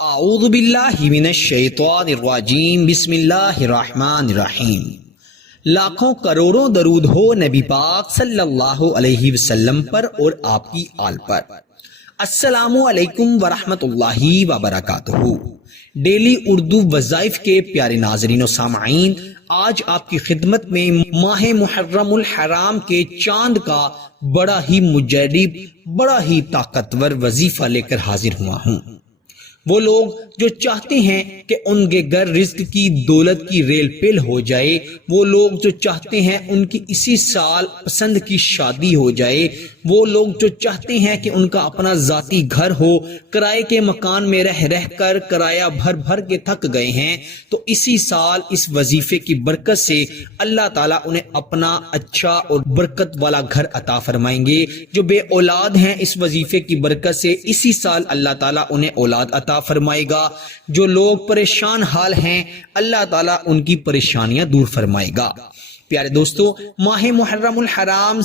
اعوذ باللہ من الشیطان الرجیم بسم اللہ الرحمن الرحیم۔ لاکھوں کروڑوں درود ہو نبی پاک صلی اللہ علیہ وسلم پر اور آپ کی آل پر۔ السلام علیکم ورحمۃ اللہ وبرکاتہ۔ ڈیلی اردو وظائف کے پیارے ناظرین و سامعین، آج آپ کی خدمت میں ماہ محرم الحرام کے چاند کا بڑا ہی مجرب، بڑا ہی طاقتور وظیفہ لے کر حاضر ہوا ہوں۔ وہ لوگ جو چاہتے ہیں کہ ان کے گھر رزق کی دولت کی ریل پیل ہو جائے، وہ لوگ جو چاہتے ہیں ان کی اسی سال پسند کی شادی ہو جائے، وہ لوگ جو چاہتے ہیں کہ ان کا اپنا ذاتی گھر ہو، کرائے کے مکان میں رہ رہ کر کرایہ بھر بھر کے تھک گئے ہیں، تو اسی سال اس وظیفے کی برکت سے اللہ تعالیٰ انہیں اپنا اچھا اور برکت والا گھر عطا فرمائیں گے۔ جو بے اولاد ہیں، اس وظیفے کی برکت سے اسی سال اللہ تعالیٰ انہیں اولاد عطا فرمائے گا۔ جو لوگ پریشان حال ہیں، اللہ تعالیٰ ان کی پریشانیاں دور فرمائے گا۔ پیارے دوستو، ماہ محرم الحرام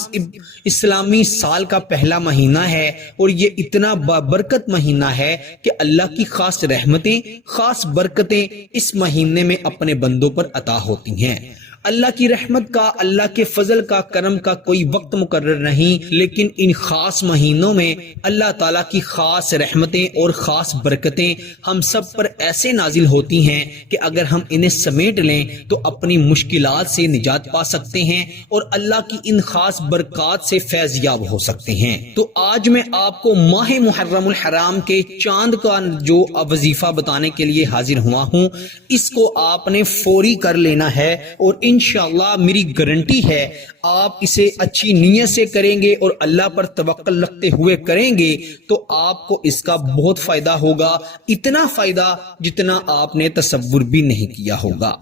اسلامی سال کا پہلا مہینہ ہے اور یہ اتنا بابرکت مہینہ ہے کہ اللہ کی خاص رحمتیں، خاص برکتیں اس مہینے میں اپنے بندوں پر عطا ہوتی ہیں۔ اللہ کی رحمت کا، اللہ کے فضل کا، کرم کا کوئی وقت مقرر نہیں، لیکن ان خاص مہینوں میں اللہ تعالیٰ کی خاص رحمتیں اور خاص برکتیں ہم سب پر ایسے نازل ہوتی ہیں کہ اگر ہم انہیں سمیٹ لیں تو اپنی مشکلات سے نجات پا سکتے ہیں اور اللہ کی ان خاص برکات سے فیض یاب ہو سکتے ہیں۔ تو آج میں آپ کو ماہ محرم الحرام کے چاند کا جو وظیفہ بتانے کے لیے حاضر ہوا ہوں، اس کو آپ نے فوری کر لینا ہے اور انشاءاللہ میری گارنٹی ہے آپ اسے اچھی نیت سے کریں گے اور اللہ پر توکل رکھتے ہوئے کریں گے تو آپ کو اس کا بہت فائدہ ہوگا، اتنا فائدہ جتنا آپ نے تصور بھی نہیں کیا ہوگا۔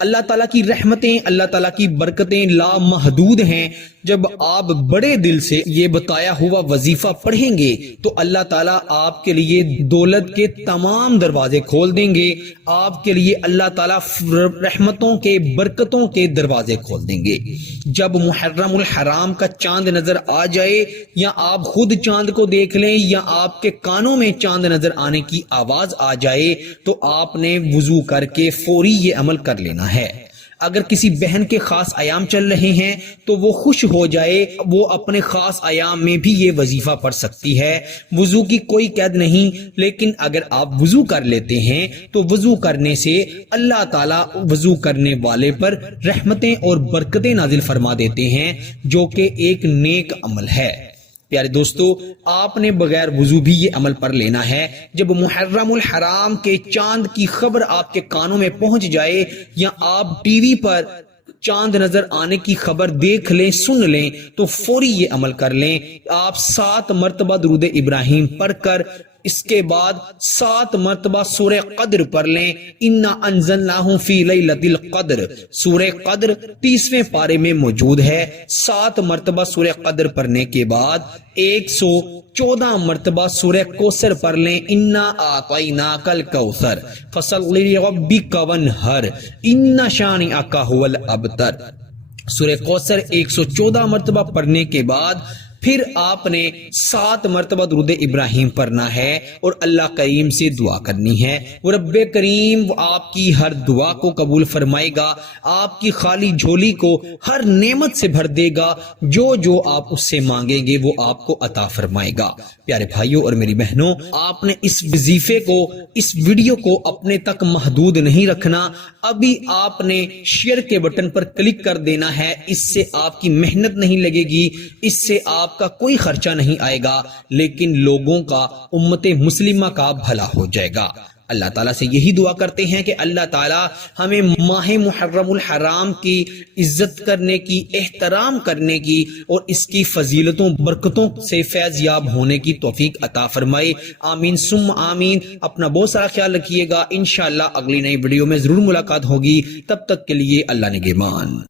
اللہ تعالیٰ کی رحمتیں، اللہ تعالیٰ کی برکتیں لامحدود ہیں۔ جب آپ بڑے دل سے یہ بتایا ہوا وظیفہ پڑھیں گے تو اللہ تعالیٰ آپ کے لیے دولت کے تمام دروازے کھول دیں گے، آپ کے لیے اللہ تعالیٰ رحمتوں کے، برکتوں کے دروازے کھول دیں گے۔ جب محرم الحرام کا چاند نظر آ جائے، یا آپ خود چاند کو دیکھ لیں یا آپ کے کانوں میں چاند نظر آنے کی آواز آ جائے، تو آپ نے وضو کر کے فوری یہ عمل کر لینا ہے۔ اگر کسی بہن کے خاص ایام چل رہے ہیں تو وہ خوش ہو جائے، وہ اپنے خاص ایام میں بھی یہ وظیفہ پڑھ سکتی ہے۔ وضو کی کوئی قید نہیں، لیکن اگر آپ وضو کر لیتے ہیں تو وضو کرنے سے اللہ تعالیٰ وضو کرنے والے پر رحمتیں اور برکتیں نازل فرما دیتے ہیں، جو کہ ایک نیک عمل ہے۔ پیارے دوستو، آپ نے بغیر وضو بھی یہ عمل پر لینا ہے۔ جب محرم الحرام کے چاند کی خبر آپ کے کانوں میں پہنچ جائے یا آپ ٹی وی پر چاند نظر آنے کی خبر دیکھ لیں، سن لیں، تو فوری یہ عمل کر لیں۔ آپ 7 مرتبہ درود ابراہیم پڑھ کر اس کے بعد 7 مرتبہ سورہ قدر پڑھ لیں۔ انا انزلناہ فی لیلۃ القدر، سورہ قدر 30ویں پارے میں موجود ہے۔ 7 مرتبہ سورہ قدر پڑھنے کے بعد 114 مرتبہ سورہ کوثر پڑھ لیں۔ انا اعطیناک الکوثر فصلی لربک وانحر ان شانئک ھو الابتر۔ سورہ کوثر 114 مرتبہ پڑھنے کے بعد پھر آپ نے 7 مرتبہ درود ابراہیم پڑھنا ہے اور اللہ کریم سے دعا کرنی ہے۔ وہ رب کریم آپ کی ہر دعا کو قبول فرمائے گا، آپ کی خالی جھولی کو ہر نعمت سے بھر دے گا، جو آپ اس سے مانگیں گے وہ آپ کو عطا فرمائے گا۔ پیارے بھائیوں اور میری بہنوں، آپ نے اس وظیفے کو، اس ویڈیو کو اپنے تک محدود نہیں رکھنا، ابھی آپ نے شیئر کے بٹن پر کلک کر دینا ہے۔ اس سے آپ کی محنت نہیں لگے گی، اس سے آپ کا کوئی خرچہ نہیں آئے گا، لیکن لوگوں کا، امت مسلمہ کا بھلا ہو جائے گا۔ اللہ تعالیٰ سے یہی دعا کرتے ہیں کہ اللہ تعالیٰ ہمیں ماہ محرم الحرام کی عزت کرنے کی، احترام کرنے کی اور اس کی فضیلتوں، برکتوں سے فیض یاب ہونے کی توفیق عطا فرمائے۔ آمین ثم آمین۔ اپنا بہت سارا خیال رکھیے گا، انشاءاللہ اگلی نئی ویڈیو میں ضرور ملاقات ہوگی، تب تک کے لیے اللہ نگہبان۔